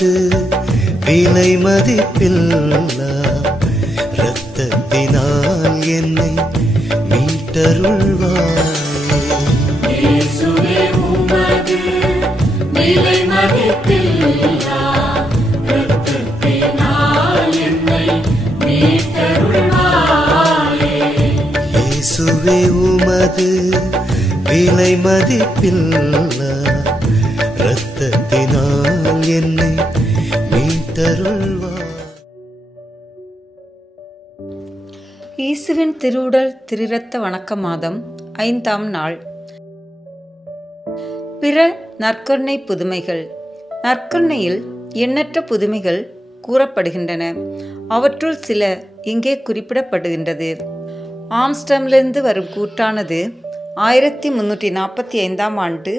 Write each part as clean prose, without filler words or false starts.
உமது விலை மதிப்பில்லா இரத்தத்தினால் என்னை மீட்டருள்வாய். இயேசுவே உமது விலை மதிப்பில்லா இரத்தத்தினால் என்னை மீட்டருள்வாயே. இயேசுவே உமது விலை மதிப்பில்லா இரத்தத்தினால் என்னை மீட்டருள்வாய். இயேசுவின் திருவுடல் திருரத்த வணக்க மாதம் 5ஆம் நாள். பிற நற்கருணை புதுமைகள். நற்கருணையில் எண்ணற்ற புதுமைகள் கூறப்படுகின்றன. அவற்றுள் சில இங்கே குறிப்பிடப்படுகின்றது. ஆம்ஸ்டர்டாமிலிருந்து வரும் கூட்டானது 1345ஆம் ஆண்டு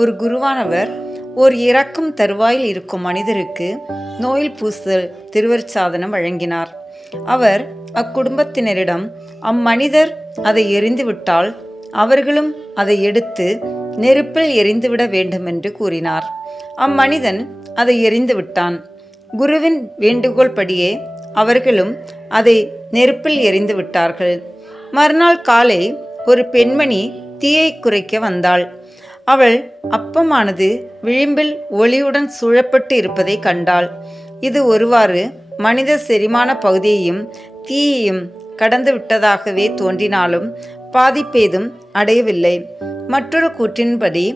ஒரு குருவானவர் ஓர் இறக்கும் தருவாயில் இருக்கும் மனிதருக்கு நோயில் பூசுதல் திருவருட்சாதனம் வழங்கினார். அவர் அக்குடும்பத்தினரிடம் அம்மனிதர் அதை எரிந்துவிட்டால் அவர்களும் அதை எடுத்து நெருப்பில் எரிந்துவிட வேண்டுமென்று கூறினார். அம்மனிதன் அதை எரிந்து விட்டான். குருவின் வேண்டுகோள் படியே அவர்களும் அதை நெருப்பில் எரிந்து விட்டார்கள். மறுநாள் காலை ஒரு பெண்மணி தீயை குறைக்க வந்தாள். அவள் அப்பமானது விளிம்பில் ஒளியுடன் சூழப்பட்டு இருப்பதை கண்டாள். இது ஒருவாறு மனித செரிமான பகுதியையும் தீயையும் கடந்து விட்டதாகவே தோன்றினாலும் பாதிப்பேதும் அடையவில்லை. மற்றொரு கூற்றின்படி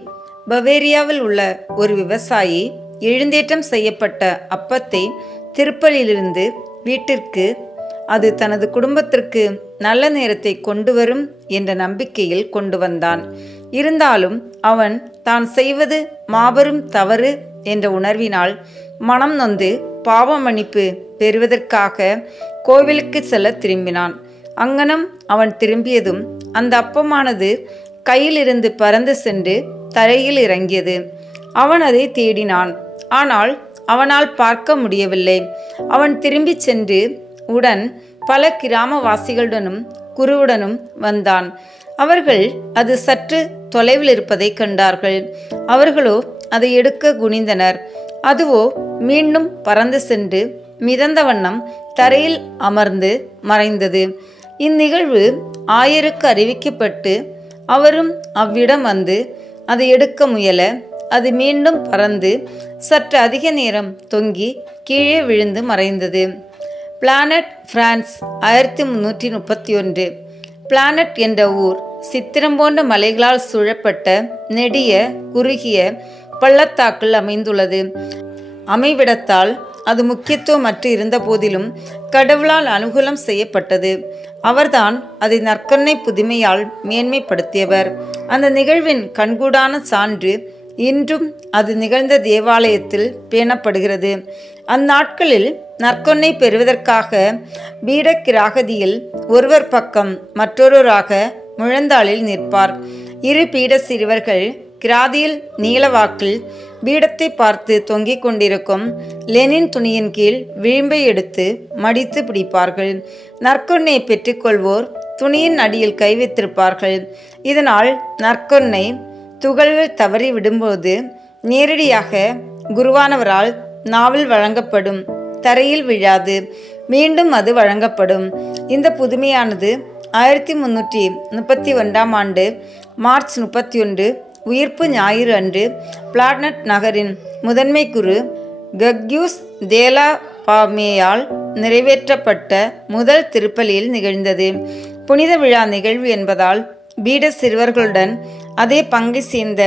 பவேரியாவில் உள்ள ஒரு விவசாயி எழுந்தேற்றம் செய்யப்பட்ட அப்பத்தை திருப்பலியிலிருந்து வீட்டிற்கு அது தனது குடும்பத்திற்கு நல்ல நேரத்தை கொண்டு வரும் என்ற நம்பிக்கையில் கொண்டு வந்தான். இருந்தாலும் அவன் தான் செய்வது மாபெரும் தவறு என்ற உணர்வினால் மனம் நொந்து பாவ மன்னிப்பு பெறுவதற்காக கோவிலுக்கு செல்ல திரும்பினான். அங்கனம் அவன் திரும்பியதும் அந்த அப்பமானது கையிலிருந்து பறந்து சென்று தரையில் இறங்கியது. அவன் அதை தேடினான். ஆனால் அவனால் பார்க்க முடியவில்லை. அவன் திரும்பி சென்று உடன் பல கிராமவாசிகளுடனும் குருவுடனும் வந்தான். அவர்கள் அது சற்று தொலைவில் இருப்பதை கண்டார்கள். அவர்களோ அதை எடுக்க குனிந்தனர். அதுவோ மீண்டும் பறந்து சென்று மிதந்த வண்ணம் தரையில் அமர்ந்து மறைந்தது. இந்நிகழ்வு ஆயருக்கு அறிவிக்கப்பட்டு அவரும் அவ்விடம் வந்து அதை எடுக்க முயல அது மீண்டும் பறந்து சற்று அதிக நேரம் தொங்கி கீழே விழுந்து மறைந்தது. Planet, France, 1331. பிளானட் என்ற ஊர் சித்திரம் போன்ற மலைகளால் சூழப்பட்ட நெடிய குறுகிய பள்ளத்தாக்கில் அமைந்துள்ளது. அமைவிடத்தால் அது முக்கியத்துவமற்று இருந்த போதிலும் கடவுளால் அனுகூலம் செய்யப்பட்டது. அவர்தான் அதை நற்கருணை புதுமையால் மேன்மைப்படுத்தியவர். அந்த நிகழ்வின் கண்கூடான சான்று இன்றும் அது நிகழ்ந்த தேவாலயத்தில் பேணப்படுகிறது. அந்நாட்களில் நற்கருணை பெறுவதற்காக பீடக்கிராகதியில் ஒருவர் பக்கம் மற்றொருவராக முழந்தாளில் நிற்பார். இரு பீட சிறுவர்கள் கிராதியில் நீளவாக்கில் பீடத்தை பார்த்து தொங்கிக் கொண்டிருக்கும் லெனின் துணியின் கீழ் விளிம்பை எடுத்து மடித்து பிடிப்பார்கள். நற்கருணையை பெற்றுக்கொள்வோர் துணியின் அடியில் கை வைத்திருப்பார்கள். இதனால் நற்கருணை துகள்கள் தவறி விடும்போது நேரடியாக குருவானவரால் நாவில் வழங்கப்படும், தரையில் விழாது. மீண்டும் அது வழங்கப்படும். இந்த புதுமையானது 1331ஆம் ஆண்டு மார்ச் 31 உயிர்ப்பு ஞாயிறு அன்று பிளானட் நகரின் முதன்மை குரு கக்யூஸ் தேலா பாமேயால் நிறைவேற்றப்பட்ட முதல் திருப்பலியில் நிகழ்ந்தது. புனித விழா நிகழ்வு என்பதால் பீட சிறுவர்களுடன் அதே பங்கை சேர்ந்த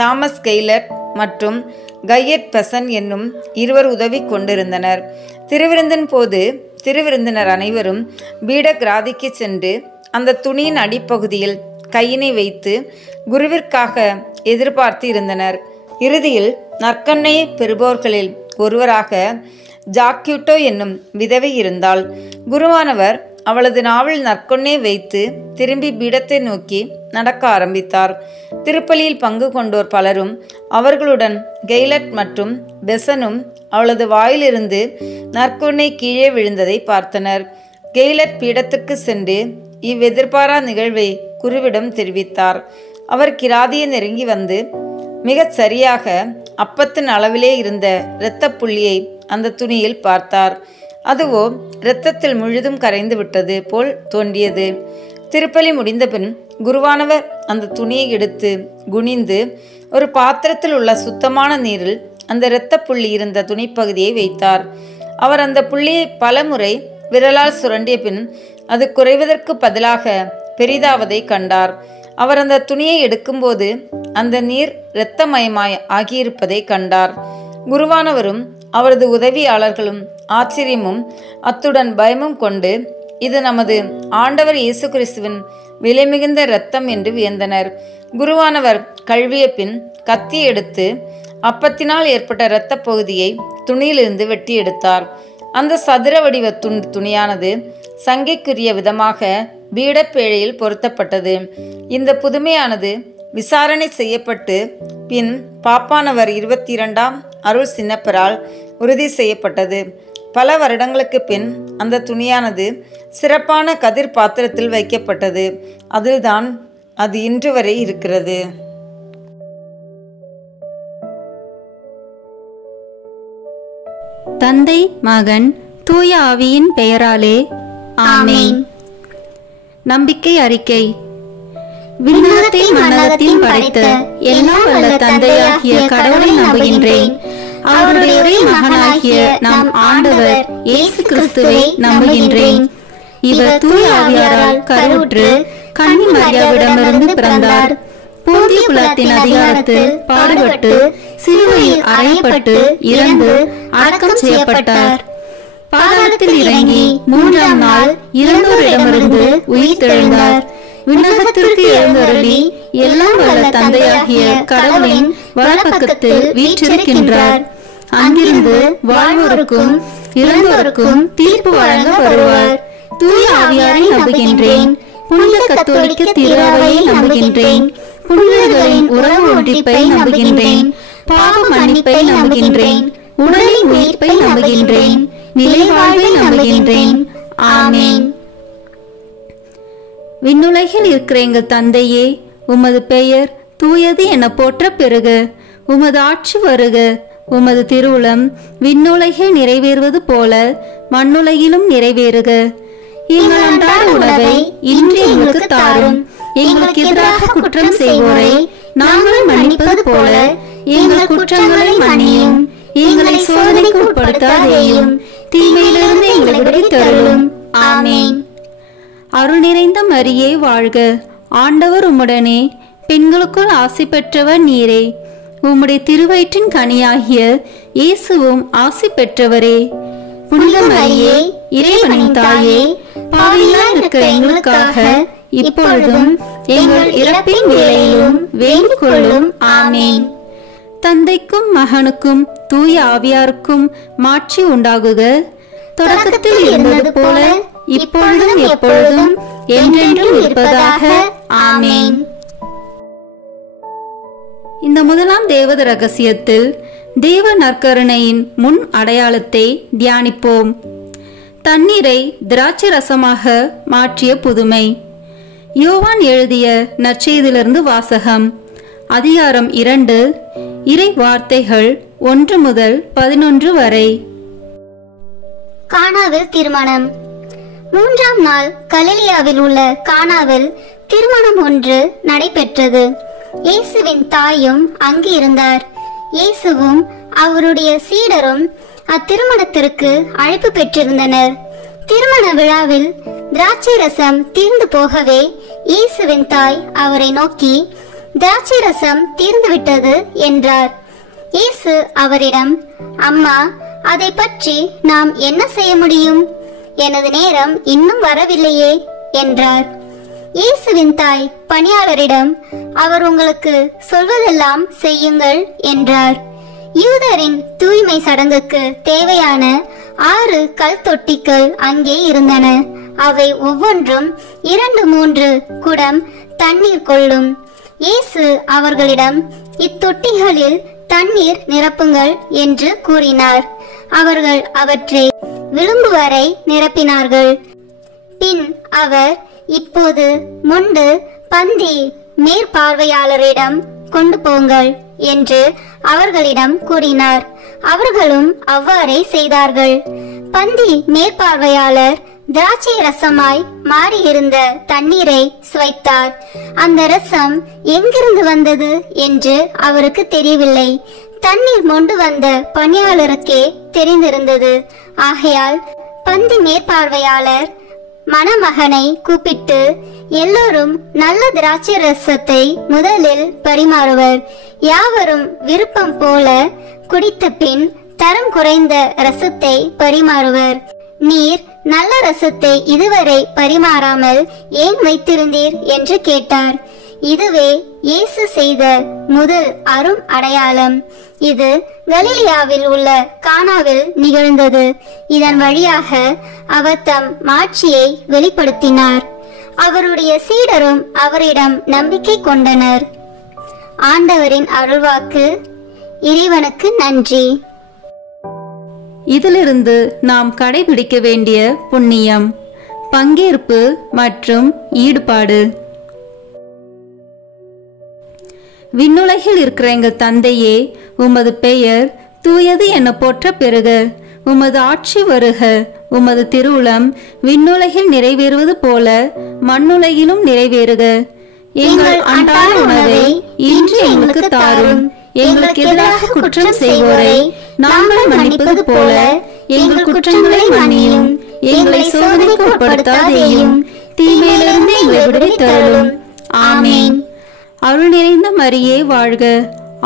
தாமஸ் கெய்லட் மற்றும் கையட் பெசன் என்னும் இருவர் உதவி கொண்டிருந்தனர். திருவிருந்தின் போது திருவிருந்தினர் அனைவரும் பீட கிராதிக்கு சென்று அந்த துணியின் அடிப்பகுதியில் கையினை வைத்து குருவிற்காக எதிர்பார்த்து இருந்தனர். இறுதியில் நற்கருணையை பெறுபவர்களில் ஒருவராக ஜாக்யூட்டோ என்னும் விதவை இருந்தாள். குருவானவர் அவளது நாவில் நற்கருணை வைத்து திரும்பி பீடத்தை நோக்கி நடக்க ஆரம்பித்தார். திருப்பலியில் பங்கு கொண்டோர் பலரும் அவர்களுடன் கெய்லட் மற்றும் பெசனும் அவளது வாயிலிருந்து நற்கருணை கீழே விழுந்ததை பார்த்தனர். கெய்லட் பீடத்திற்கு சென்று இவ்வெதிர்பாரா நிகழ்வை குருவிடம் தெரிவித்தார். அவர் கிராதியை நெருங்கி வந்து மிகச் சரியாக அப்பத்தின் அளவிலே இருந்த இரத்தப் புள்ளியை அந்த துணியில் பார்த்தார். அதுவோ இரத்தத்தில் முழுதும் கரைந்து விட்டது போல் தோன்றியது. திருப்பலி முடிந்தபின் குருவானவர் அந்த துணியை எடுத்து குனிந்து ஒரு பாத்திரத்தில் உள்ள சுத்தமான நீரில் அந்த இரத்த புள்ளி இருந்த துணிப்பகுதியை வைத்தார். அவர் அந்த புள்ளியை பலமுறை விரலால் சுரண்டிய பின் அது குறைவதற்கு பதிலாக பெரிதாவதை கண்டார். அவர் அந்த துணியை எடுக்கும்போது அந்த நீர் இரத்தமயமாய் ஆகியிருப்பதை கண்டார். குருவானவரும் அவரது உதவியாளர்களும் ஆச்சரியமும் அத்துடன் பயமும் கொண்டு இது நமது ஆண்டவர் இயேசு கிறிஸ்துவின் விலைமிகுந்த இரத்தம் என்று வியந்தனர். குருவானவர் கழுவிய பின் கத்தி எடுத்து அப்பத்தினால் ஏற்பட்ட இரத்த பகுதியை துணியிலிருந்து வெட்டி எடுத்தார். அந்த சதுர வடிவ துணியானது சங்கைக்குரிய விதமாக பீடப்பேழையில் பொருத்தப்பட்டது. இந்த புதுமையானது விசாரணை செய்யப்பட்டு பின் பாப்பானவர் 22ஆம் அருள் சின்னப்பரால் உறுதி செய்யப்பட்டது. பல வருடங்களுக்கு பின் அந்த துணியானது சிறப்பான கதிர் பாத்திரத்தில் வைக்கப்பட்டது. அதில்தான் அது இன்று வரை இருக்கிறது. தந்தை, மகன், தூய ஆவியின் பெயராலே ஆமென். நம்பிக்கை அறிக்கை. விண்ணகத்தை மண்ணகத்தில் படைத்த எல்லாம் வல்ல தந்தையாகிய கடவுளை நம்புகின்றேன். அவருடைய ஒரே மகனாகிய நம் ஆண்டவர் இயேசு கிறிஸ்துவை நம்புகின்றேன். இவர் தூய ஆவியாரால் கருவுற்று கன்னி மரியாவிடமிருந்து பிறந்தார். போந்திய பிலாத்தின் அதிகாரத்தில் பாடுபட்டு சிலுவையில் அறையப்பட்டு இறந்து அடக்கம் செய்யப்பட்டார். பாதாளத்தில் இறங்கி 3ஆம் நாள் இறந்தோரிடமிருந்து உயிர்த்தெழுந்தார். விண்ணகத்திற்கு எழுந்தருளி எல்லாம் வல்ல தந்தையாகிய கடவுளின் வலப்பக்கத்தில் வீற்றிருக்கின்றார். அங்கிருந்து வாழ்வோருக்கும் இறந்தோருக்கும் தீர்ப்பு வழங்க வருவார். தூய ஆவியாரை நம்புகின்றேன். புனித கத்தோலிக்க திருஅவையை நம்புகின்றேன். புனிதர்களின் உறவு ஒன்றிப்பை நம்புகின்றேன். பாவ மன்னிப்பை நம்புகின்றேன். உடலின் உயிர்ப்பை நம்புகின்றேன். நிலைவாழ்வை நம்புகின்றேன். ஆமென். விண்ணுலகில் இருக்கிற எங்கள் தந்தையே, உமது பெயர் தூயது என போற்ற பெறுக. உமது ஆட்சி வருக. உமது திருவுளம் விண்ணுலகில் நிறைவேறுவது போல மண்ணுலகிலும் நிறைவேறுக. எங்கள் அன்றாட உணவை இன்று எங்களுக்கு தாரும். எங்களுக்கு எதிராக குற்றம் செய்வோரை நாங்கள் மன்னிப்பது போல எங்கள் குற்றங்களை மன்னியும். எங்களை சோதனைக்கு உட்படுத்தாதேயும், தீமையிலிருந்து எங்களை விடுவித்தருளும். ஆமென். அருள் நிறைந்த மரியே வாழ்க. ஆண்டவர் உம்முடனே, பெண்களுக்குள் ஆசி பெற்றவர் நீரே. உம்முடைய திருவயிற்றின் கனியாகிய இயேசுவும் ஆசி பெற்றவரே. புனித மரியே, இறைவனின் தாயே, பாவிகளாய் இருக்கிற எங்களுக்காக இப்பொழுதும் எங்கள் இறப்பின் வேளையிலும் வேண்டிக் கொள்ளும். ஆமென். தந்தைக்கும் மகனுக்கும் தூய ஆவியாருக்கும் மாட்சி உண்டாகுக. தொடக்கத்தில் இருந்தது போல இப்பொழுதும் எப்பொழுதும் என்றென்றும் இருப்பதாக. ஆமென். இந்த முதலாம் தேவத ரகசியத்தில் தேவ நற்கருணையின் முன் அடையாளத்தை தியானிப்போம். தண்ணீரை திராட்சை ரசமாக மாற்றிய புதுமை. யோவான் எழுதிய நற்செய்தியிலிருந்து வாசகம். அதிகாரம் 2, இறை வார்த்தைகள் 1 முதல் 11 வரை. கானாவில் திருமணம். 3ஆம் நாள் கலிலியாவில் உள்ள கானாவில் திருமணம் ஒன்று நடைபெற்றது. இயேசுவின் தாயும் அங்கு இருந்தார். இயேசுவும் அவருடைய சீடரும் அத்திருமணத்திற்கு அழைப்பு பெற்றிருந்தனர். திருமண விழாவில் திராட்சை ரசம் தீர்ந்து போகவே இயேசுவின் தாய் அவரை நோக்கி, திராட்சை ரசம் தீர்ந்துவிட்டது என்றார். இயேசு அவரிடம், அம்மா, அதை பற்றி நாம் என்ன செய்ய முடியும்? எனது நேரம் இன்னும் வரவில்லையே என்றார். இயேசுவின் தாய் பணியாளரிடம், அவர் உங்களுக்கு சொல்வதெல்லாம் செய்யுங்கள் என்றார். யூதரின் தூய்மை சடங்குக்கு தேவையான 6 கல் தொட்டிகள் அங்கே இருந்தன. அவை ஒவ்வொன்றும் 2-3 குடம் தண்ணீர் கொள்ளும். இயேசு அவர்களிடம், இத்தொட்டிகளில் தண்ணீர் நிரப்புங்கள் என்று கூறினார். அவர்கள் அவற்றை விளிம்பு வரை நிரப்பினார்கள். பின் அவர், இப்போது மொண்டு பந்தி மேற்பார்வையாளரிடம் கொண்டு போங்கள் என்று அவர்களிடம் கூறினார். அவர்களும் அவ்வாறே செய்தார்கள். பந்தி மேற்பார்வையாளர் திராட்சை ரசமாய் மாறியிருந்த தண்ணீரை சுவைத்தார். அந்த ரசம் எங்கிருந்து வந்தது என்று அவருக்கு தெரியவில்லை. தண்ணீர் மொண்டு வந்த பணியாளருக்கே தெரிந்திருந்தது. ஆகையால் பந்தி மேற்பார்வையாளர் மணமகனை கூப்பிட்டு, எல்லோரும் நல்ல திராட்சை ரசத்தை முதலில் பரிமாறுவர். யாவரும் விருப்பம் போல குடித்த பின் தரம் குறைந்த ரசத்தை பரிமாறுவர். நீர் நல்ல ரசத்தை இதுவரை பரிமாறாமல் ஏன் வைத்திருந்தீர் என்று கேட்டார். இதுவே இயேசு செய்த முதல் அரும் அடையாளம். இது கலிலியாவில் உள்ள கானாவில் நிகழ்ந்தது. இதன் வழியாக அவர் தம் மாட்சியை வெளிப்படுத்தினார். அவருடைய சீடரும் அவரிடம் நம்பிக்கை கொண்டனர். ஆண்டவரின் அருள்வாக்கு. இறைவனுக்கு நன்றி. இதிலிருந்து நாம் கடைபிடிக்க வேண்டிய புண்ணியம், பங்கேற்பு மற்றும் ஈடுபாடு. விண்ணுலகில் இருக்கிற எங்கள் தந்தையே, உமது பெயர் தூயது என போற்ற பெறுக. உமது ஆட்சி வருக. உமது திருவுளம் விண்ணுலகில் நிறைவேறுவது போல மண்ணுலகிலும் நிறைவேறுக. எங்கள் அன்றாட உணவை இன்று எங்களுக்கு தாரும். எங்களுக்கு எதிராக குற்றம் செய்வோரை நாங்கள் மன்னிப்பது போல எங்கள் குற்றங்களை மன்னியும். எங்களை சோதனைக்கு உட்படுத்தாதேயும், தீமையிலிருந்து எங்களை விடுவித்தருளும். ஆமேன். அருள் நிறைந்த மரியே வாழ்க.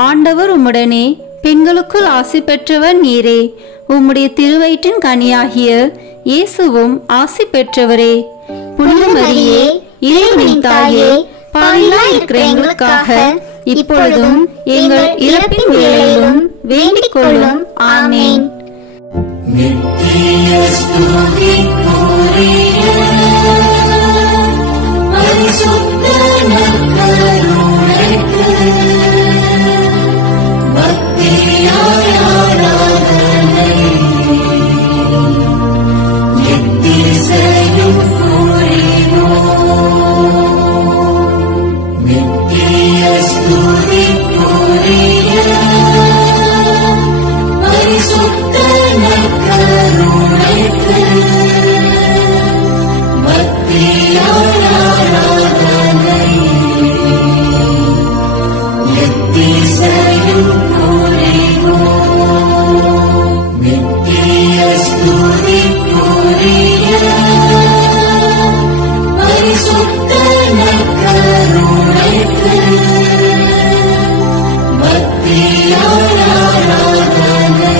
ஆண்டவர் உம்முடனே, பெண்களுக்குள் ஆசி பெற்றவர் நீரே. உம்முடைய திருவயிற்றின் கனியாகிய இயேசுவும் ஆசி பெற்றவரே. புனித மரியே, இறைவனின் தாயே, பாவிகளாய் இருக்கிற எங்களுக்காக இப்பொழுதும் எங்கள் இறப்பின் வேளையிலும் வேண்டிக் கொள்ளும். ஆமேன். நித்திய ஸ்துதிக்குரிய பரிசுத்த நற்கருணைக்கு பக்தியாய் ஆராதனை எத்திசையும் புரிவோம். நித்திய ஸ்துதிக்குரிய பரிசுத்த நற்கருணைக்கு பக்தியாய் ஆராதனை எத்திசையும் புரிவோம். நித்திய ஸ்துதிக்குரிய பரிசுத்த நற்கருணைக்கு பக்தியாய் ஆராதனை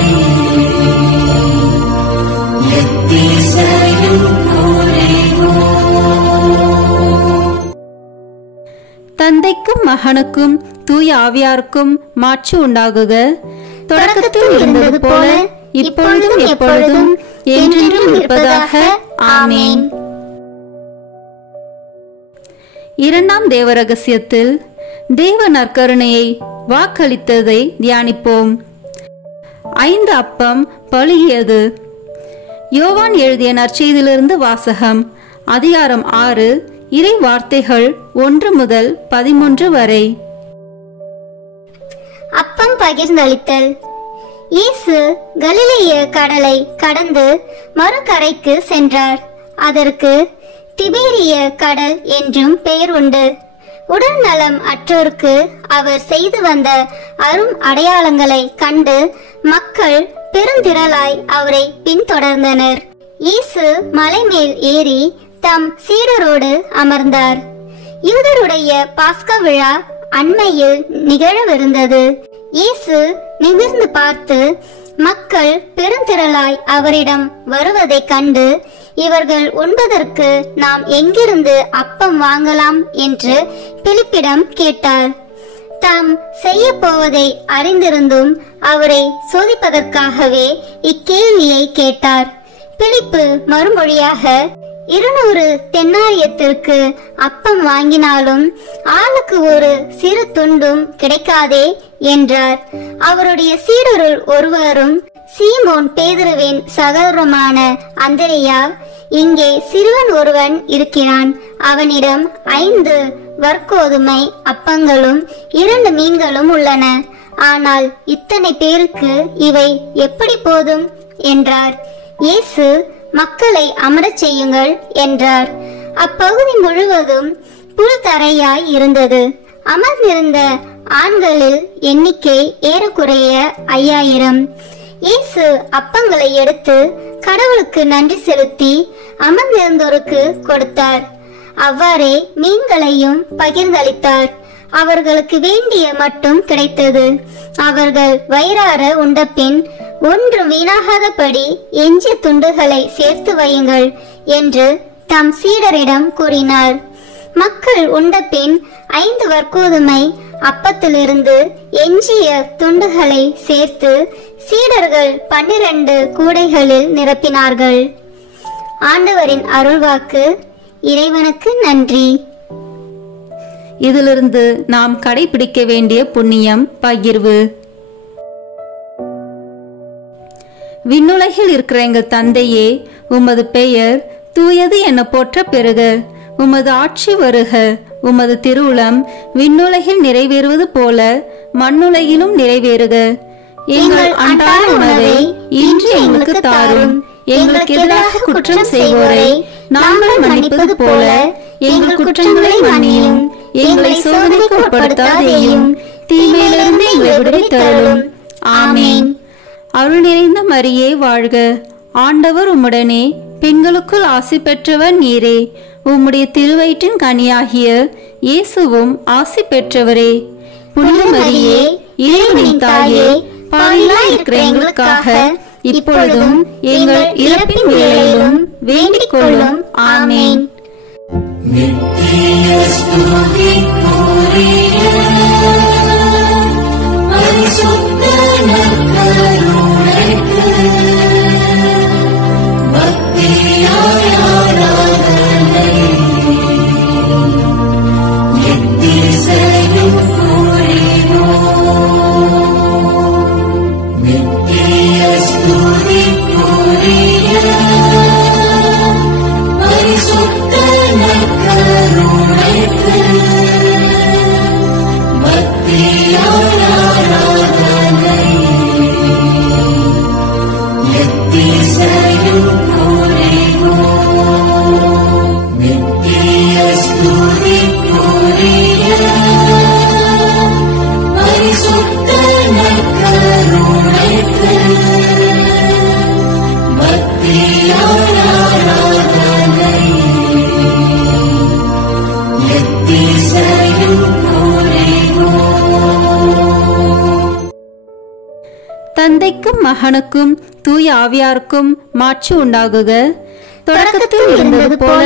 எத்திசையும் புரிவோம். தந்தைக்கும் மகனுக்கும் தூய ஆவியாருக்கும் மாட்சி உண்டாகுக. தொடக்கத்தில் இருந்தது போல இப்பொழுதும் எப்பொழுதும் என்றென்றும் இருப்பதாக. ஆமேன். இரண்டாம் தேவ ரகசியத்தில் தேவ நற்கருணையை வாக்களித்ததை தியானிப்போம். 5 அப்பம் பழுகியது. யோவான் எழுதிய நற்செய்தியிலிருந்து வாசகம். அதிகாரம் 6, இறை வார்த்தைகள் 1 முதல் 13 வரை. அப்பம் பகிர்ந்தளித்தல். இயேசு கலிலேய கடலை கடந்து மறுகரைக்கு சென்றார். அதற்கு திபேரிய கடல் என்றும் பெயர் உண்டு. உடல் நலம் அற்றோருக்கு அவர் செய்து வந்த அரும் அடையாளங்களை கண்டு மக்கள் பெருந்திரளாய் அவரை பின்தொடர்ந்தனர். இயேசு மலை மேல் ஏறி தம் சீடரோடு அமர்ந்தார். யூதருடைய பாஸ்கா விழா அண்மையில் நிகழவிருந்தது. இயேசு நிமிர்ந்து பார்த்து மக்கள் பெருந்திரளாய் அவரிடம் வருவதைக் கண்டு, இவர்கள் உண்பதற்கு நாம் எங்கிருந்து அப்பம் வாங்கலாம் என்று பிலிப்பிடம் கேட்டார். தாம் செய்ய போவதை அறிந்திருந்தும் அவரை சோதிப்பதற்காகவே இக்கேள்வியை கேட்டார். பிலிப்பு மறுமொழியாக, 200 தென்னாரியத்திற்கு அப்பம் வாங்கினாலும் ஆளுக்கு ஒரு சிறு துண்டும் கிடைக்காதே என்றார். அவருடைய சீடருள் ஒருவரும் சீமோன் பேதுருவின் சகோதரமான அந்திரேயா, இங்கே சிறுவன் ஒருவன் இருக்கிறான். அவனிடம் 5 வற்கோதுமை அப்பங்களும் 2 மீன்களும் உள்ளன. ஆனால் இத்தனை பேருக்கு இவை எப்படி போதும் என்றார். இயேசு மக்களை அமரச் செய்யுங்கள் என்றார். அப்பகுதி முழுவதும் புல் தரையாய் இருந்தது. அமர்ந்திருந்த ஆண்களில் எண்ணிக்கை ஏறக்குறைய 5000. இயேசு அப்பங்களை எடுத்து கடவுளுக்கு நன்றி செலுத்தி அமர்ந்திருந்தோருக்கு கொடுத்தார். அவ்வாறே மீன்களையும் பகிர்ந்தளித்தார். அவர்களுக்கு வேண்டிய மட்டும் கிடைத்தது. அவர்கள் வயிறார உண்டபின் ஒன்றும் வீணாகாதபடி எஞ்சிய துண்டுகளை சேர்த்து வையுங்கள் என்று தம் சீடரிடம் கூறினார். மக்கள் உண்டபின் 5 வற்கோதுமை அப்பத்திலிருந்து எஞ்சிய துண்டுகளை சேர்த்து சீடர்கள் 12 கூடைகளில் நிரப்பினார்கள். ஆண்டவரின் அருள்வாக்கு. இறைவனுக்கு நன்றி. இதிலிருந்து நாம் கடைபிடிக்க வேண்டிய புண்ணியம் பகிர்வு. விண்ணுலகில் இருக்கிற எங்கள் தந்தையே, உமது பெயர் தூயது என போற்ற பெறுக. உமது ஆட்சி வருக. உமது திருவுளம் விண்ணுலகில் நிறைவேறுவது போல மண்ணுலகிலும் நிறைவேறுக. எங்கள் அன்றாட உணவை இன்று எங்களுக்கு தாரும். எங்களுக்கு எதிராக குற்றம் செய்வோரை நாங்கள் மன்னிப்பது போல எங்கள் குற்றங்களை மன்னியும். எங்களை சோதனைக்கு உட்படுத்தாதேயும், தீமையிலிருந்து எங்களை விடுவித்தருளும். ஆமேன். அருள் நிறைந்த மரியே வாழ்க. ஆண்டவர் உம்முடனே, பெண்களுக்குள் ஆசி பெற்றவர் நீரே. உம்முடைய திருவயிற்றின் கனியாகிய இயேசுவும் ஆசி பெற்றவரே. புனித மரியே, இறைவனின் தாயே, பாவிகளாய் இருக்கிற எங்களுக்காக இப்பொழுதும் எங்கள் இறப்பின் வேளையிலும் வேண்டிக் கொள்ளும். ஆமேன். நித்திய ஸ்துதிக்குரிய பரிசுத்த நற்கருணைக்கு பக்தியாய் ஆராதனை எத்திசையும் புரிவோம். நித்திய ஸ்துதிக்குரிய பரிசுத்த நற்கருணைக்கு பக்தியாய் ஆராதனை எத்திசையும் புரிவோம். நித்திய ஸ்துதிக்குரிய பரிசுத்த நற்கருணைக்கு பக்தியாய் ஆராதனை எத்திசையும் புரிவோம். தந்தைக்கும் மகனுக்கும் தூய ஆவியாருக்கும் மாட்சி உண்டாகுக. தொடக்கத்தில் இருந்தது போல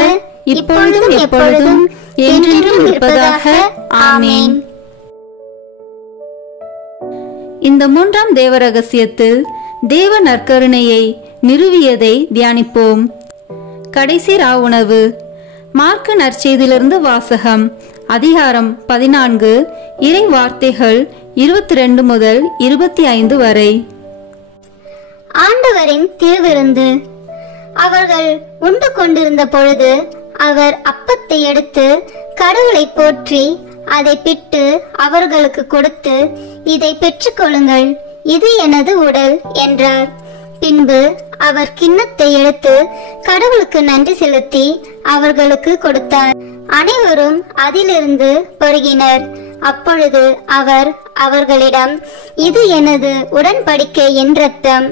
இப்பொழுதும் எப்பொழுதும் என்றென்றும் இருப்பதாக. ஆமேன். இந்த 3ஆம் தேவ ரகசியத்தில் தேவ நற்கருணையை நிறுவியதை தியானிப்போம். கடைசி ராவுணவு. மார்க்கு நற்செய்தியிலிருந்து வாசகம். அதிகாரம் 14, இறை வார்த்தைகள் 22 முதல் 25 வரை. ஆண்டவரின் திருவிருந்து. அவர்கள் உண்டு கொண்டிருந்த பொழுது அவர் அப்பத்தை எடுத்து கடவுளை போற்றி அதை பிட்டு அவர்களுக்கு கொடுத்து, இதை பெற்றுக்கொள்ளுங்கள், இது எனது உடல் என்றார். பின்பு அவர் கிண்ணத்தை எடுத்து கடவுளுக்கு நன்றி செலுத்தி அவர்களுக்கு கொடுத்தார். அனைவரும் அதிலிருந்து பருகினர். அப்பொழுது அவர் அவர்களிடம், இது எனது உடன்படிக்கையின் இரத்தம்,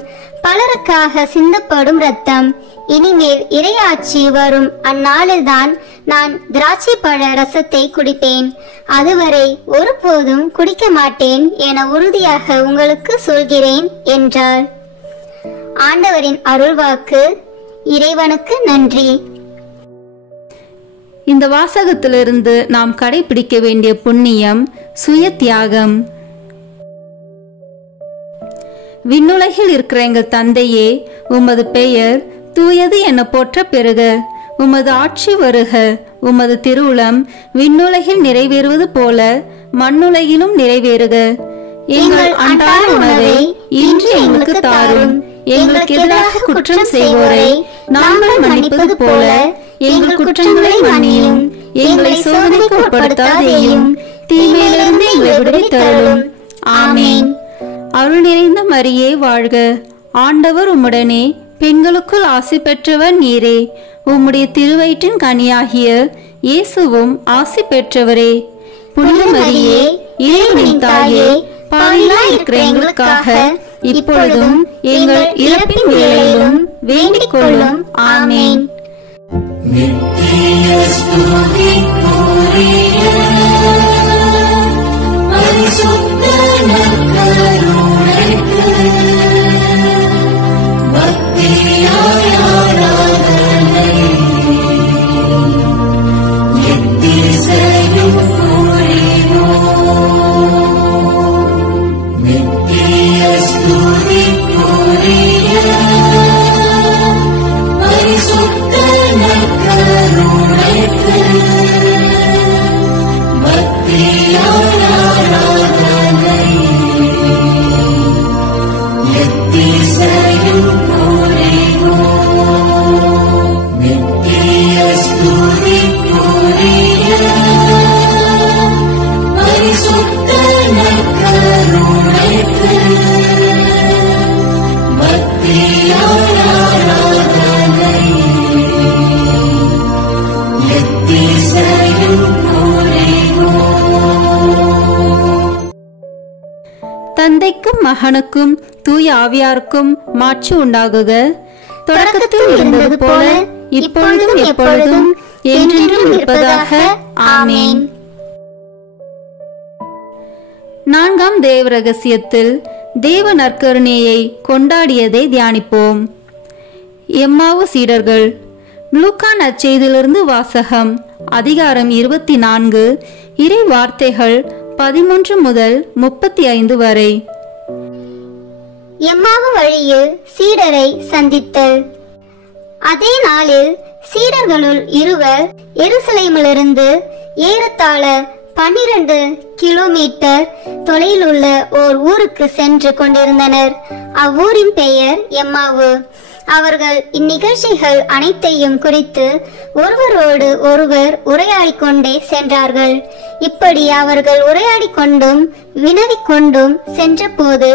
பலருக்காக சிந்தப்படும் இரத்தம். இனிமேல் இறையாட்சி வரும் அந்நாளில்தான் நான் திராட்சை பழ ரசத்தை குடிப்பேன். அதுவரை ஒருபோதும் குடிக்க மாட்டேன் என உறுதியாக உங்களுக்கு சொல்கிறேன் என்றார். ஆண்டவரின் அருள்வாக்கு. இறைவனுக்கு நன்றி. இந்த வாசகத்திலிருந்து நாம் கடைபிடிக்க வேண்டிய புண்ணியம் சுய தியாகம். விண்ணுலகில் இருக்கிற எங்கள் தந்தையே, உமது பெயர் தூயது என போற்ற பெறுக. உமது ஆட்சி வருக. உமது திருவுளம் விண்ணுலகில் நிறைவேறுவது போல மண்ணுலகிலும் நிறைவேறுக. எங்கள் அன்றாட உணவை இன்று எங்களுக்கு தாரும். எங்களுக்கு எதிராக குற்றம் செய்வோரை நாங்கள் மன்னிப்பது போல எங்கள் குற்றங்களை மன்னியும். எங்களை சோதனைக்கு உட்படுத்தாதேயும், தீமையிலிருந்து எங்களை விடுவித்தருளும். ஆமேன். அருள் நிறைந்த மரியே வாழ்க, ஆண்டவர் உம்முடனே, பெண்களுக்குள் ஆசி பெற்றவர் நீரே. உம்முடைய திருவயிற்றின் கனியாகிய இயேசுவும் ஆசி பெற்றவரே. புனித மரியே, இறைவனின் தாயே, பாவிகளாய் இருக்கிற எங்களுக்காக இப்பொழுதும் எங்கள் இறப்பின் வேளையிலும் வேண்டிக் கொள்ளும். ஆமேன். நித்திய ஸ்துதிக்குரிய பரிசுத்த நற்கருணைக்கு பக்தியாய் ஆராதனை எத்திசையும் புரிவோம். நித்திய ஸ்துதிக்குரிய பரிசுத்த நற்கருணைக்கு பக்தியாய் ஆராதனை எத்திசையும் புரிவோம். நித்திய ஸ்துதிக்குரிய பரிசுத்த நற்கருணைக்கு பக்தியாய் ஆராதனை எத்திசையும் புரிவோம். தந்தைக்கும் மகனுக்கும் தூய ஆவியாருக்கும் மாட்சி உண்டாகுக. தொடக்கத்தில் இருந்தது போல இப்பொழுதும் எப்பொழுதும் என்றென்றும் இருப்பதாக. ஆமேன். நான்காம் தேவ ரகசியத்தில் தேவ நற்கருணையை கொண்டாடியதை தியானிப்போம். எம்மாவு சீடர்கள். லூக்கா நற்செய்தியிலிருந்து வாசகம். அதிகாரம் 24, இறை வார்த்தைகள் 13 முதல் 35 வரை. எம்மாவு வழியில் சீடரை சந்தித்தல். அதே நாளில் சீடர்களுள் இருவர் எருசலேமிலிருந்து ஏறத்தாழ 12 கிலோமீட்டர் தொலைவில் உள்ள ஓர் ஊருக்கு சென்று கொண்டிருந்தனர். அவ்வூரின் பெயர் எம்மாவு. அவர்கள் இந்நிகழ்ச்சிகள் அனைத்தையும் குறித்து ஒருவரோடு ஒருவர் உரையாடிக் கொண்டே சென்றார்கள். இப்படி அவர்கள் உரையாடிக் கொண்டும் வினவிக் கொண்டும் சென்றபோது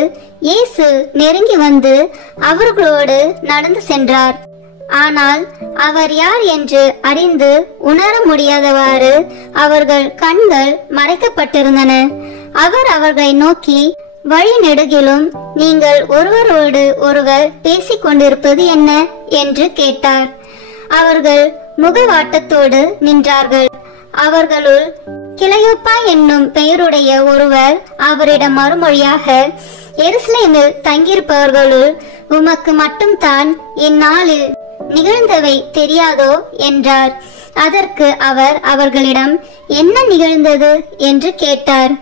இயேசு நெருங்கி வந்து அவர்களோடு நடந்து சென்றார். ஆனால் அவர் யார் என்று அறிந்து உணர முடியாதவாறு அவர்கள் கண்கள் மறைக்கப்பட்டிருந்தன. அவர் அவர்களை நோக்கி, வழி நெடுகிலும் நீங்கள் ஒருவரோடு ஒருவர் பேசிக் கொண்டிருப்பது என்ன என்று கேட்டார். அவர்கள் முகவாட்டத்தோடு நின்றார்கள். அவர்களுள் கிளையோப்பா என்னும் பெயருடைய ஒருவர் அவரிடம் மறுமொழியாக, எருசலேமில் தங்கியிருப்பவர்களுள் உமக்கு மட்டும்தான் இந்நாளில் நிகழ்ந்தவை தெரியாதோ என்றார். அதற்கு அவர் அவர்களிடம், என்ன நிகழ்ந்தது என்று கேட்டார்.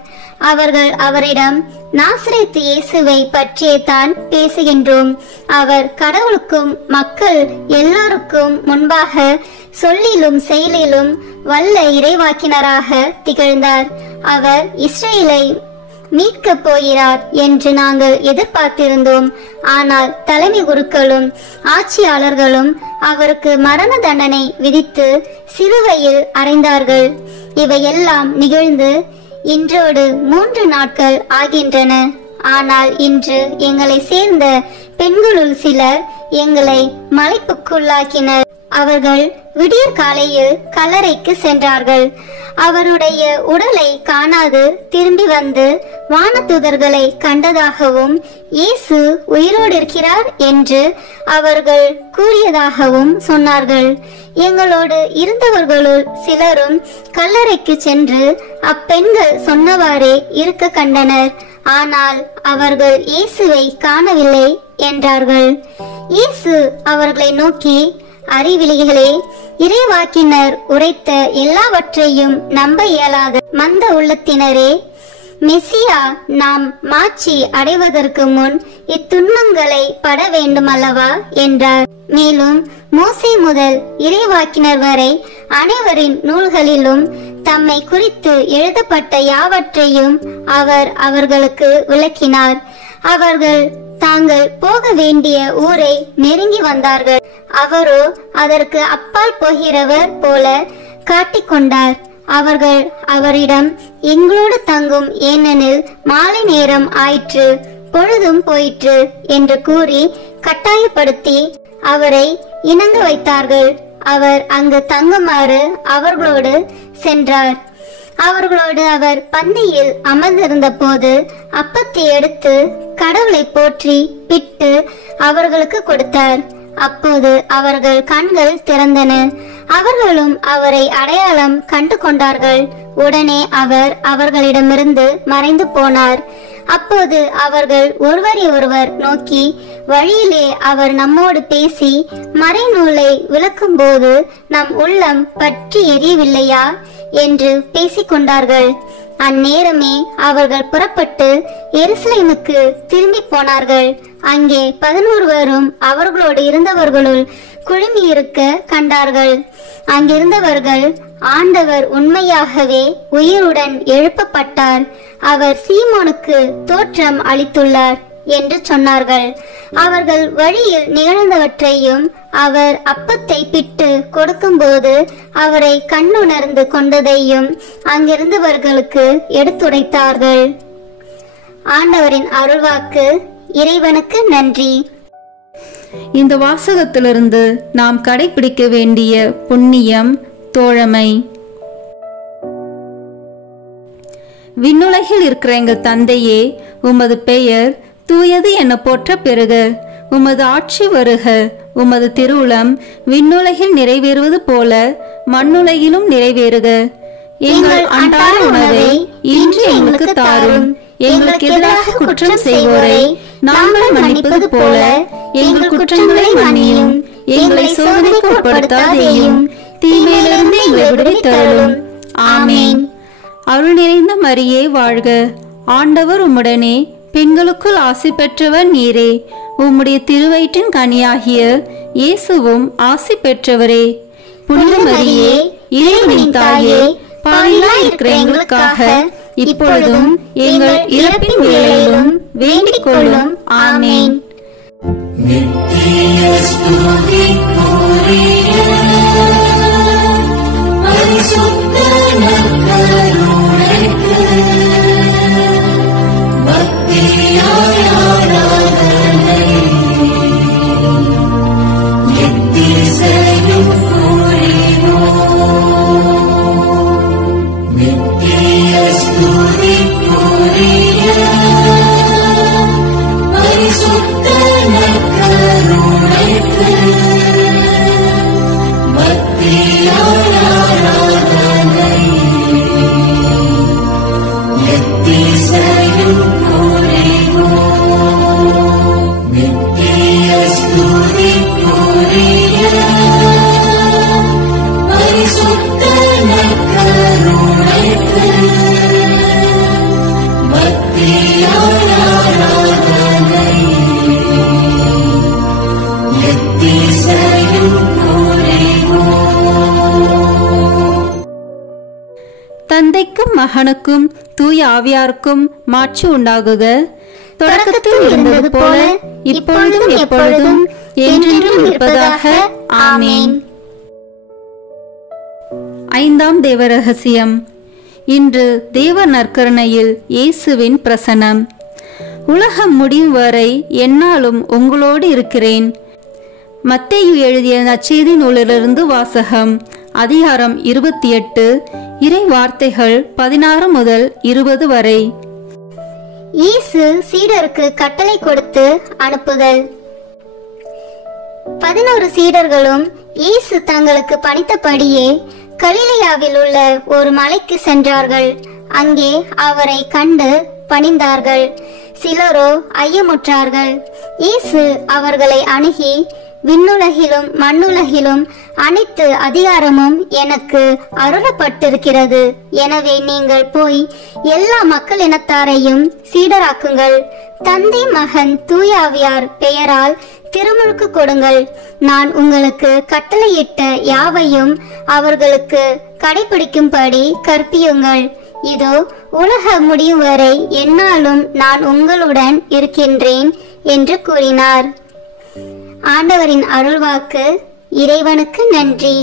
அவர்கள் அவரிடம், நாசரேத்து இயேசுவை பற்றியே தான் பேசுகின்றோம். அவர் கடவுளுக்கும் மக்கள் எல்லாருக்கும் முன்பாக சொல்லிலும் செயலிலும் வல்ல இறைவாக்கினராக திகழ்ந்தார். அவர் இஸ்ரேலை மீட்கப் போகிறார் என்று நாங்கள் எதிர்பார்த்திருந்தோம். ஆனால் தலைமை குருக்களும் ஆட்சியாளர்களும் அவருக்கு மரண தண்டனை விதித்து சிலுவையில் அறைந்தார்கள். இவையெல்லாம் நிகழ்ந்து இன்றோடு 3 நாட்கள் ஆகின்றன. ஆனால் இன்று எங்களை சேர்ந்த பெண்களுள் சிலர் எங்களை மலைப்புக்குள்ளாக்கினர். அவர்கள் விடியற் காலையில் கல்லறைக்கு சென்றார்கள். அவருடைய உடலை காணாது திரும்பி வந்து வானதூதர்களை கண்டதாகவும் இயேசு உயிரோடு இருக்கிறார் என்று அவர்கள் கூறியதாகவும் சொன்னார்கள். எங்களோடு இருந்தவர்களுள் சிலரும் கல்லறைக்கு சென்று அப்பெண்கள் சொன்னவாறே இருக்க கண்டனர். ஆனால் அவர்கள் இயேசுவை காணவில்லை என்றார்கள். இயேசு அவர்களை நோக்கி, அறிவிலிகளே, இறைவாக்கினர் உரைத்த எல்லாவற்றையும் நம்ப இயலாத மந்த உள்ளத்தினரே, மெசியா நாம் மாட்சி அடைவதற்கு முன் இத்துன்பங்களை பட வேண்டுமல்லவா என்றார். மேலும் மோசே முதல் இறைவாக்கினர் வரை அனைவரின் நூல்களிலும் தம்மை குறித்து எழுதப்பட்ட யாவற்றையும் அவர் அவர்களுக்கு விளக்கினார். அவர்கள் தாங்கள் போக வேண்டிய ஊரை நெருங்கி வந்தார்கள். அவரோ அதற்கு அப்பால் போகிறவர் போல காட்டிக்கொண்டார். அவர்கள் அவரிடம், எங்களோடு தங்கும், ஏனெனில் மாலை நேரம் ஆயிற்று, பொழுதும் போயிற்று என்று கூறி கட்டாயப்படுத்தி அவரை இணங்க வைத்தார்கள். அவர் அங்கு தங்குமாறு அவர்களோடு சென்றார். அவர்களோடு அவர் பந்தியில் அமர்ந்திருந்த போது அப்பத்தை எடுத்து கடவுளை போற்றி பிட்டு அவர்களுக்கு கொடுத்தார். அப்போது அவர்கள் கண்கள் திறந்தன. அவர்களும் அவரை அடையாளம் கண்டு கொண்டார்கள். உடனே அவர் அவர்களிடமிருந்து மறைந்து போனார். அப்போது அவர்கள் ஒருவரை ஒருவர் நோக்கி, வழியிலே அவர் நம்மோடு பேசி மறைநூலை விளக்கும் போது நம் உள்ளம் பற்றி எரியவில்லையா என்று பேசிக்கொண்டார்கள். அந்நேரமே அவர்கள் புறப்பட்டு எருசலேமுக்கு திரும்பி போனார்கள். அங்கே 11 அவர்களோடு இருந்தவர்களுள் குழுமி இருக்க கண்டார்கள். அங்கிருந்தவர்கள், ஆண்டவர் உண்மையாகவே உயிருடன் எழுப்பப்பட்டார், அவர் சீமோனுக்கு தோற்றம் அளித்துள்ளார் என்று சொன்னார்கள். அவர்கள் வழியில் நிகழ்ந்தவற்றையும் அவர் அப்பத்தை பிட்டு கொடுக்கும்போது அவரை கண்ணுணர்ந்து கொண்டதையும் அங்கிருந்தவர்களுக்கு எடுத்துரைத்தார்கள். ஆண்டவரின் அருள்வாக்கு. இறைவனுக்கு நன்றி. இந்த வாசகத்திலிருந்து நாம் கடைபிடிக்க வேண்டிய புண்ணியம் தோழமை. விண்ணுலகில் இருக்கிற எங்கள் தந்தையே, உமது பெயர் தூயது என போற்ற பெறுக. உமது ஆட்சி வருக. உமது திருவுளம் விண்ணுலகில் நிறைவேறுவது போல மண்ணுலகிலும் நிறைவேறுக. எங்கள் அன்றாட உணவை இன்று எங்களுக்கு தாரும். எங்களுக்கு எதிராக குற்றம் செய்வோரை நாங்கள் மன்னிப்பது போல எங்கள் குற்றங்களை மன்னியும். எங்களை சோதனைக்கு உட்படுத்தாதேயும், தீமையிலிருந்து எங்களை விடுவித்தருளும். ஆமேன். அருள் நிறைந்த மரியே வாழ்க. ஆண்டவர் உம்முடனே, பெண்களுக்குள் ஆசி பெற்றவர் நீரே. உம்முடைய திருவயிற்றின் கனியாகிய இயேசுவும் ஆசி பெற்றவரே. புனித மரியே, இறைவனின் தாயே, பாவிகளாய் இருக்கிற எங்களுக்காக இப்பொழுதும் எங்கள் இறப்பின் வேளையிலும் வேண்டிக் கொள்ளும். ஆமேன். நித்திய ஸ்துதிக்குரிய பரிசுத்த நற்கருணைக்கு பக்தியாய் ஆராதனை எத்திசையும் புரிவோம். நித்திய ஸ்துதிக்குரிய பரிசுத்த நற்கருணைக்கு பக்தியாய் ஆராதனை எத்திசையும் புரிவோம். நித்திய ஸ்துதிக்குரிய பரிசுத்த நற்கருணைக்கு பக்தியாய் ஆராதனை எத்திசையும் புரிவோம். தந்தைக்கும் மகனுக்கும் தூய ஆவியாருக்கும் மாட்சி உண்டாகுக. தொடக்கத்தில் இருந்தது போல இப்பொழுதும் எப்பொழுதும் என்றென்றும் இருப்பதாக. ஆமேன். 5ஆம் தேவ ரகசியம். இன்று தேவ நற்கருணையில் இயேசுவின் பிரசனம். உலகம் முடியும் வரை எந்நாளும் உங்களோடு இருக்கிறேன். மத்தேயு எழுதிய நற்செய்தி நூலிலிருந்து வாசகம். அதிகாரம் 28, இறை வார்த்தைகள் 16 முதல் 20 வரை. இயேசு சீடருக்கு கட்டளை கொடுத்து அனுப்புதல். 11 சீடர்களும் இயேசு தங்களுக்கு பணித்தபடியே கலிலேயாவில் உள்ள ஒரு மலைக்கு சென்றார்கள். அங்கே அவரை கண்டு பணிந்தார்கள். சிலரோ ஐயமுற்றார்கள். இயேசு அவர்களை அணுகி, விண்ணுலகிலும் மண்ணுலகிலும் அனைத்து அதிகாரமும் எனக்கு அருளப்பட்டிருக்கிறது. எனவே நீங்கள் போய் எல்லா மக்களினத்தாரையும் சீடராக்குங்கள். தந்தை, மகன், தூய ஆவியார் பெயரால் திருமுழுக்கு கொடுங்கள். நான் உங்களுக்கு கட்டளையிட்ட யாவையும் அவர்களுக்கு கடைபிடிக்கும்படி கற்பியுங்கள். இதோ, உலக முடியும் வரை எந்நாளும் நான் உங்களுடன் இருக்கின்றேன் என்று கூறினார். ஆண்டவரின் அருள்வாக்கு. இறைவனுக்கு நன்றி.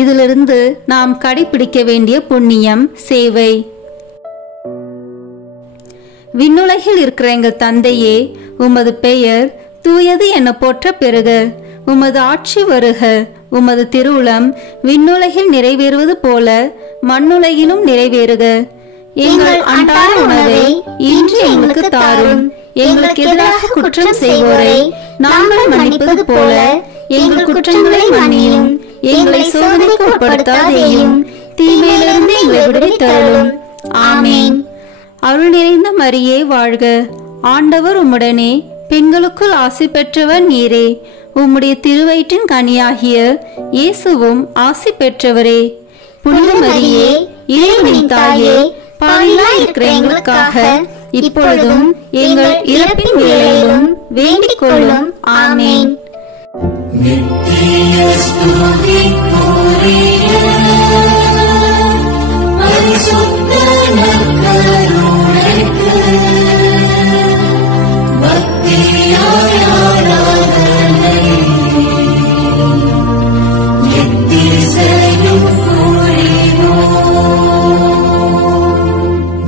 இதிலிருந்து நாம் கடைபிடிக்க வேண்டிய புண்ணியம் சேவை. விண்ணுலகில் இருக்கிற எங்கள் தந்தையே, உமது பெயர் தூயது என போற்ற பெறுக. உமது ஆட்சி வருக. உமது திருவுளம் விண்ணுலகில் நிறைவேறுவது போல மண்ணுலகிலும் நிறைவேறுக. எங்கள் அன்றாட உணவை இன்று எங்களுக்கு தாரும். எங்களுக்கு எதிராக குற்றம் செய்வோரை நாங்கள் மன்னிப்பது போல எங்கள் குற்றங்களை மன்னியும். எங்களை சோதனைக்கு உட்படுத்தாதேயும், தீமையிலிருந்து எங்களை விடுவித்தருளும். ஆமேன். அருள் நிறைந்த மரியே வாழ்க. ஆண்டவர் உம்முடனே, பெண்களுக்குள் ஆசி பெற்றவர் நீரே. உம்முடைய திருவயிற்றின் கனியாகிய இயேசுவும் ஆசி பெற்றவரே. புனித மரியே, இறைவனின் தாயே, பாவிகளாய் இருக்கிற எங்களுக்காக இப்பொழுதும் எங்கள் இறப்பின் வேளையிலும் வேண்டிக் கொள்ளும். ஆமேன். நித்திய ஸ்துதிக்குரிய பரிசுத்த நற்கருணைக்கு பக்தியாய் ஆராதனை எத்திசையும் புரிவோம்.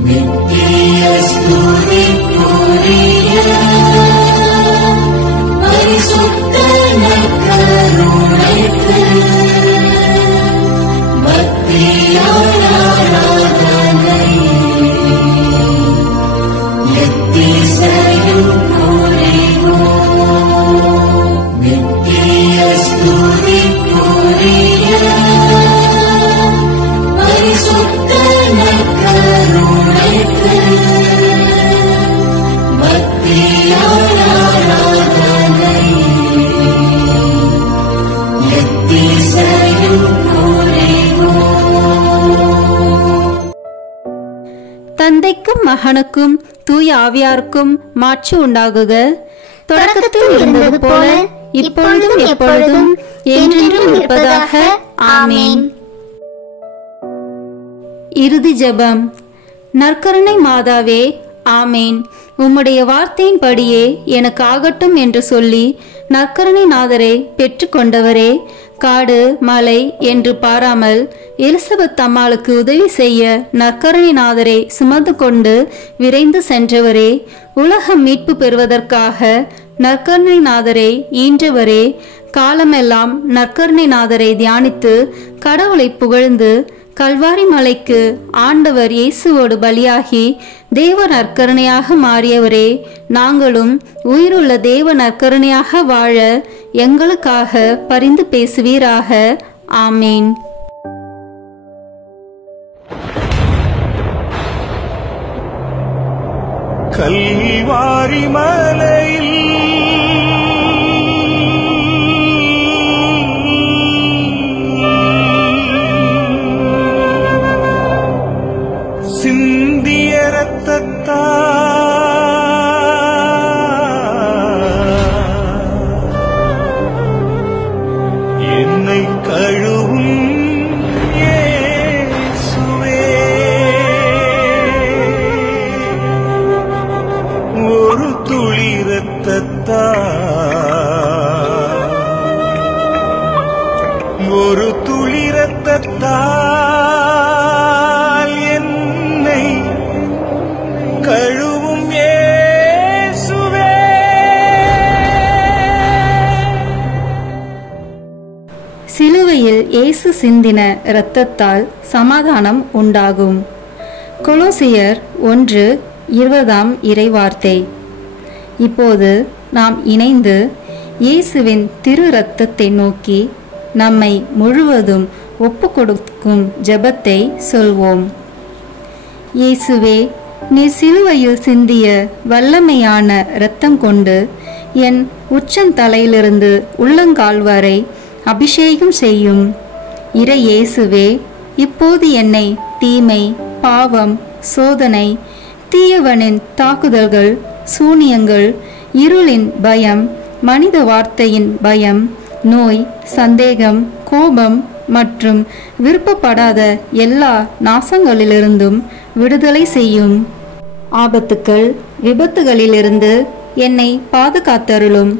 நித்திய ஸ்துதிக்குரிய பரிசுத்த நற்கருணைக்கு பக்தியாய் ஆராதனை எத்திசையும் புரிவோம். நித்திய ஸ்துதிக்குரிய பரிசுத்த நற்கருணைக்கு பக்தியாய் ஆராதனை எத்திசையும் புரிவோம். தந்தைக்கும் மகனுக்கும் தூய ஆவியாருக்கும் மாட்சி உண்டாகுக. தொடக்கத்தில் இருந்தது போல இப்பொழுதும் எப்பொழுதும் என்றென்றும் இருப்பதாக. ஆமேன். இறுதி ஜெபம். நற்கருணை மாதாவே, ஆமேன். உம்முடைய வார்த்தையின்படியே எனக்கு ஆகட்டும் என்று சொல்லி நற்கருணை நாதரை பெற்று கொண்டவரே, காடு மலை என்று பாராமல் எலிசபெத் அம்மாளுக்கு உதவி செய்ய நற்கருணை நாதரை சுமந்து கொண்டு விரைந்து சென்றவரே, உலகம் மீட்பு பெறுவதற்காக நற்கருணை நாதரை ஈன்றவரே, காலமெல்லாம் நற்கருணை நாதரை தியானித்து கடவுளை புகழ்ந்து கல்வாரி மலைக்கு ஆண்டவர் இயேசுவோடு பலியாகி தேவ நற்கருணையாக மாறியவரே, நாங்களும் உயிருள்ள தேவ நற்கருணையாக வாழ எங்களுக்காக பரிந்து பேசுவீராக. ஆமீன். கல்வாரி மலையில் சிந்திய இரத்தத்தால் என்னை கழுவும் இயேசுவே. ஒரு துளி இரத்தத்தால் என்னை கழுவும் இயேசுவே. சிலுவையில் இயேசு சிந்தின இரத்தத்தால் சமாதானம் உண்டாகும். கொலோசியர் 1:20 இறைவார்த்தை. இப்போது நாம் இணைந்து இயேசுவின் திரு இரத்தத்தை நோக்கி நம்மை முழுவதும் ஒப்பு கொடுக்கும் ஜெபத்தை சொல்வோம். இயேசுவே, நீர் சிலுவையில் சிந்திய வல்லமையான இரத்தம் கொண்டு என் உச்சந்தலையிலிருந்து உள்ளங்கால் வரை அபிஷேகம் செய்யும். இறை இயேசுவே, இப்போது என்னை தீமை, பாவம், சோதனை, தீயவனின் தாக்குதல்கள், சூனியங்கள், இருளின் பயம், மனித வார்த்தையின் பயம், நோய், சந்தேகம், கோபம் மற்றும் விருப்பப்படாத எல்லா நாசங்களிலிருந்தும் விடுதலை செய்யும். ஆபத்துக்கள், விபத்துகளிலிருந்து என்னை பாதுகாத்தருளும்.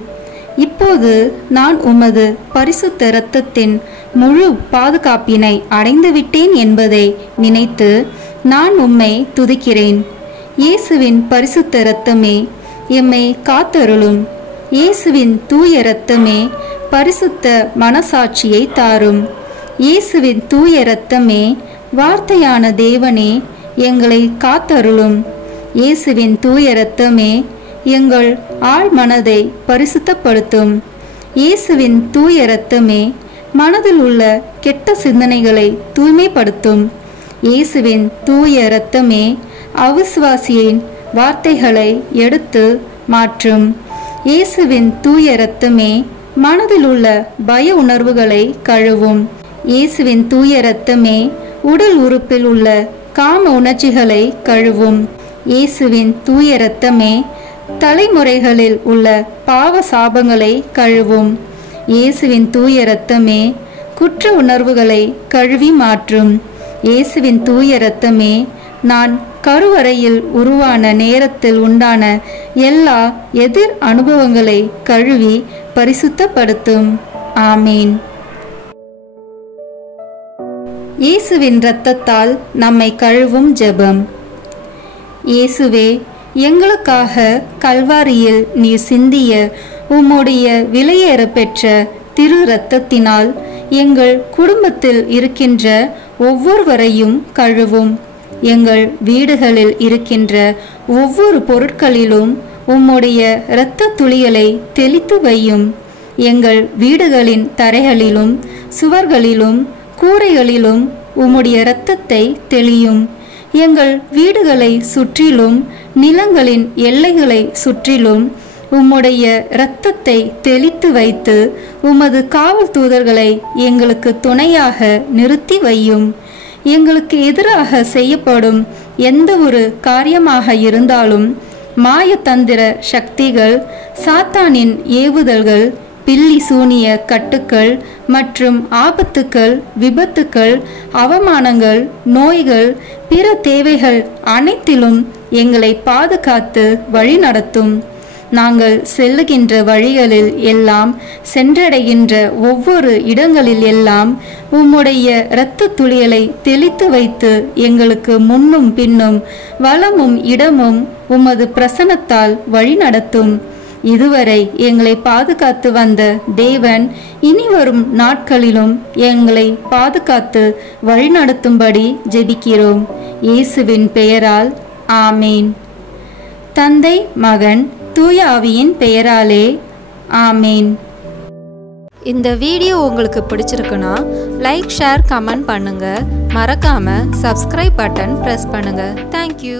இப்போது நான் உமது பரிசுத்த இரத்தத்தின் முழு பாதுகாப்பினை அடைந்துவிட்டேன் என்பதை நினைத்து நான் உம்மை துதிக்கிறேன். இயேசுவின் பரிசுத்த இரத்தமே எம்மை காத்தருளும். இயேசுவின் தூய இரத்தமே பரிசுத்த மனசாட்சியை தாரும். இயேசுவின் தூய இரத்தமே வார்த்தையான தேவனே எங்களை காத்தருளும். இயேசுவின் தூய இரத்தமே எங்கள் ஆழ் மனதை பரிசுத்தப்படுத்தும். இயேசுவின் தூய இரத்தமே மனதில் உள்ள கெட்ட சிந்தனைகளை தூய்மைப்படுத்தும். இயேசுவின் தூய இரத்தமே அவிசுவாசியின் வார்த்தைகளை எடுத்து மாற்றும். இயேசுவின் தூய இரத்தமே மனதில் உள்ள பய உணர்வுகளை கழுவும். இயேசுவின் தூய இரத்தமே உடல் உறுப்பில் உள்ள காம உணர்ச்சிகளை கழுவும். இயேசுவின் தூய இரத்தமே தலைமுறைகளில் உள்ள பாவ சாபங்களை கழுவும். இயேசுவின் தூய இரத்தமே குற்ற உணர்வுகளை கழுவி மாற்றும். இயேசுவின் தூய இரத்தமே நான் கருவறையில் உருவான நேரத்தில் உண்டான எல்லா எதிர் அனுபவங்களை கழுவி பரிசுத்தப்படுத்தும். ஆமீன். இயேசுவின் இரத்தத்தால் நம்மை கழுவும் ஜெபம். இயேசுவே, எங்களுக்காக கல்வாரியில் நீர் சிந்திய உம்முடைய விலையேற பெற்ற திரு இரத்தத்தினால் எங்கள் குடும்பத்தில் இருக்கின்ற ஒவ்வொருவரையும் கழுவும். எங்கள் வீடுகளில் இருக்கின்ற ஒவ்வொரு பொருட்களிலும் உம்முடைய இரத்த துளிகளை தெளித்து வையும். எங்கள் வீடுகளின் தரைகளிலும் சுவர்களிலும் கூரைகளிலும் உம்முடைய இரத்தத்தை தெளியும். எங்கள் வீடுகளை சுற்றிலும் நிலங்களின் எல்லைகளை சுற்றிலும் உம்முடைய இரத்தத்தை தெளித்து வைத்து உமது காவல் தூதர்களை எங்களுக்கு துணையாக நிறுத்தி வையும். எங்களுக்கு எதிராக செய்யப்படும் எந்த ஒரு காரியமாக இருந்தாலும் மாயத்தந்திர சக்திகள், சாத்தானின் ஏவுதல்கள், பில்லி சூனிய கட்டுக்கள் மற்றும் ஆபத்துக்கள், விபத்துக்கள், அவமானங்கள், நோய்கள், பிற தேவைகள் அனைத்திலும் எங்களை பாதுகாத்து வழி நடத்தும். நாங்கள் செல்லுகின்ற வழிகளில் எல்லாம், சென்றடைகின்ற ஒவ்வொரு இடங்களில் எல்லாம் உம்முடைய இரத்த துளிகளை தெளித்து வைத்து எங்களுக்கு முன்னும் பின்னும் வலமும் இடமும் உமது பிரசன்னத்தால் வழி நடத்தும். இதுவரை எங்களை பாதுகாத்து வந்த தேவன் இனிவரும் நாட்களிலும் எங்களை பாதுகாத்து வழிநடத்தும்படி ஜெபிக்கிறோம். இயேசுவின் பெயரால் ஆமீன். தந்தை, மகன், தூய ஆவியின் பெயராலே ஆமீன். இந்த வீடியோ உங்களுக்கு பிடிச்சிருக்குன்னா லைக், ஷேர், கமெண்ட் பண்ணுங்க. மறக்காம சப்ஸ்கிரைப் பட்டன் பிரஸ் பண்ணுங்க. தேங்க்யூ.